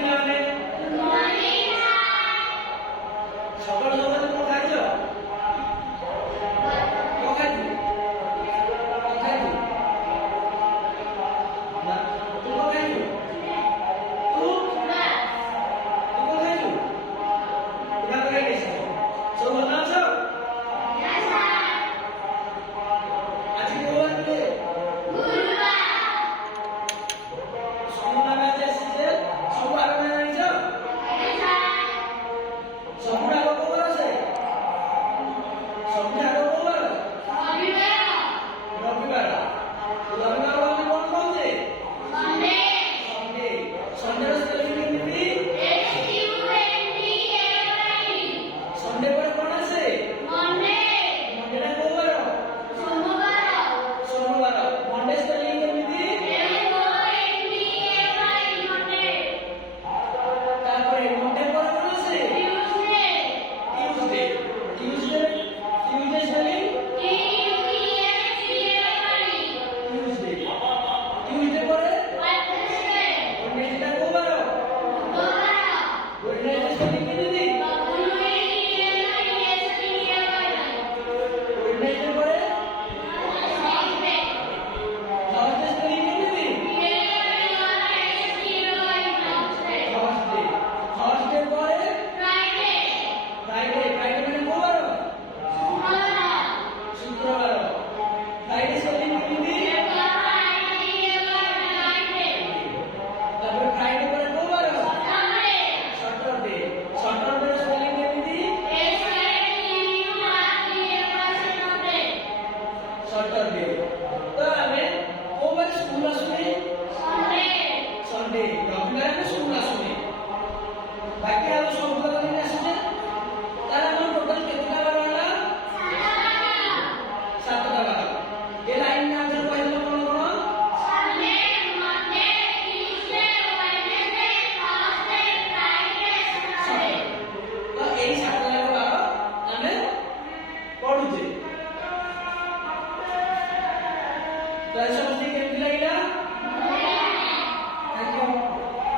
ପିଲାମାନେ ସକାଳୁ ସକାଳୁ କଣ ଖାଇଛ? କଣ ଖାଇଛୁ? କଣ ଖାଇଛୁ? ନା ତୁ କଣ ଖାଇଛୁ? ତୁ କଣ ଖାଇଛୁ? ପିଲା ଖାଇଛୁ ସବୁ ଭଲ ଅଛ? ଆଜି କୋଉ ବାର ଥିଲେ? That's